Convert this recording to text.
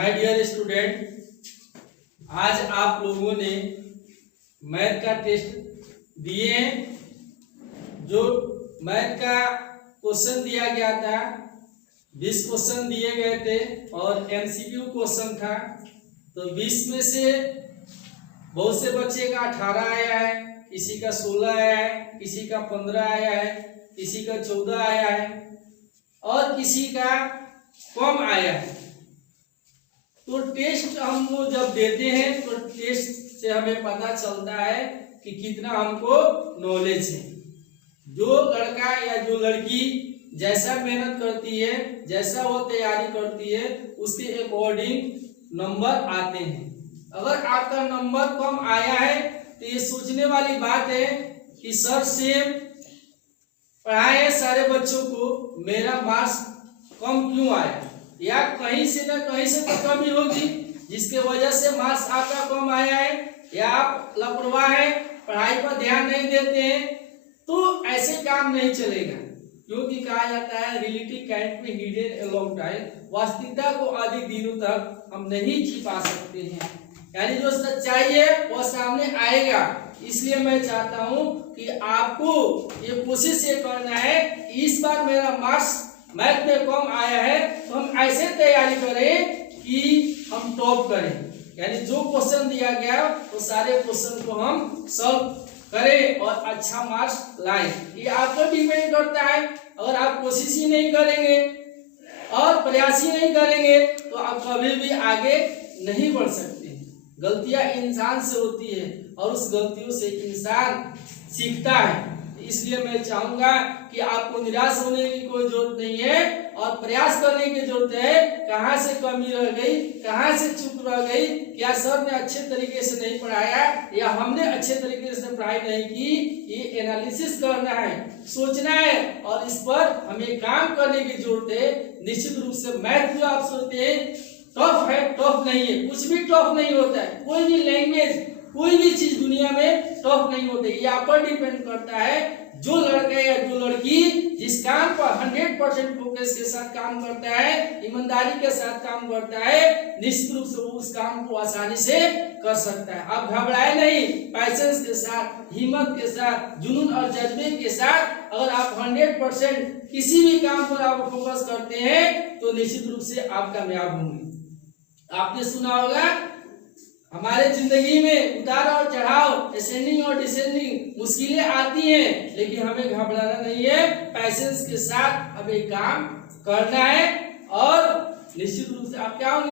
My dear student, आज आप लोगों ने मैथ का टेस्ट दिए हैं। जो मैथ का क्वेश्चन दिया गया था, 20 क्वेश्चन दिए गए थे और एमसीक्यू क्वेश्चन था। तो 20 में से बहुत से बच्चे का 18 आया है, किसी का 16 आया है, किसी का 15 आया है, किसी का 14 आया है और किसी का कम आया है। तो टेस्ट हम लोग जब देते हैं तो टेस्ट से हमें पता चलता है कि कितना हमको नॉलेज है। जो लड़का या जो लड़की जैसा मेहनत करती है, जैसा वो तैयारी करती है, उसके अकॉर्डिंग नंबर आते हैं। अगर आपका नंबर कम आया है तो ये सोचने वाली बात है कि सर सेम पढ़ाए सारे बच्चों को, मेरा मार्क्स कम क्यों आया, या कहीं से ना कहीं से तो कमी होगी जिसके वजह से मार्क्स आपका कम आया है, या आप लापरवाह हैं, पढ़ाई पर ध्यान नहीं देते हैं। तो ऐसे काम नहीं चलेगा, क्योंकि कहा जाता है reality cantt be hidden a long time. वास्तविकता को अधिक दिनों तक हम नहीं छिपा सकते हैं, यानी जो सच्चाई है वो सामने आएगा। इसलिए मैं चाहता हूं कि आपको ये कोशिश ये करना है कि इस बार मेरा मार्क्स मैथ में कम आया है तो हम ऐसे तैयारी करें कि हम टॉप करें। यानी जो क्वेश्चन दिया गया वो सारे क्वेश्चन को हम सॉल्व करें और अच्छा मार्क्स लाएं। ये आप पर डिपेंड करता है। अगर आप कोशिश ही नहीं करेंगे और प्रयास ही नहीं करेंगे तो आप कभी भी आगे नहीं बढ़ सकते। गलतियां इंसान से होती है और उस गलतियों से इंसान सीखता है। इसलिए मैं चाहूंगा कि आपको निराश होने की कोई जरूरत नहीं है और प्रयास करने की जरूरत है। कहां से कमी रह गई, कहां से चूक रह गई, क्या सर ने अच्छे तरीके से नहीं पढ़ाया या हमने अच्छे तरीके से पढ़ाई नहीं की, ये एनालिसिस करना है, सोचना है और इस पर हमें काम करने की जरूरत है। निश्चित रूप से मैथ जो आप सोचते हैं टफ है, टफ नहीं है, कुछ भी टफ नहीं होता है। कोई भी लैंग्वेज, कोई भी चीज दुनिया में टफ नहीं होती। ये आप पर डिपेंड करता है। जो लड़का या जो लड़की जिस काम पर 100% फोकस के साथ काम करता है, ईमानदारी के साथ काम करता है, निश्चित रूप से वो उस काम को आसानी से कर सकता है। आप घबराए नहीं, पैशंस के साथ, हिम्मत के साथ, जुनून और जज्बे के साथ अगर आप 100% किसी भी काम पर आप फोकस करते हैं तो निश्चित रूप से आप कामयाब होंगे। आपने सुना होगा हमारे जिंदगी में उतार और चढ़ाव, असेंडिंग और डिसेंडिंग मुश्किलें आती हैं, लेकिन हमें घबराना नहीं है। पैशंस के साथ हमें काम करना है और निश्चित रूप से आप क्या होंगे।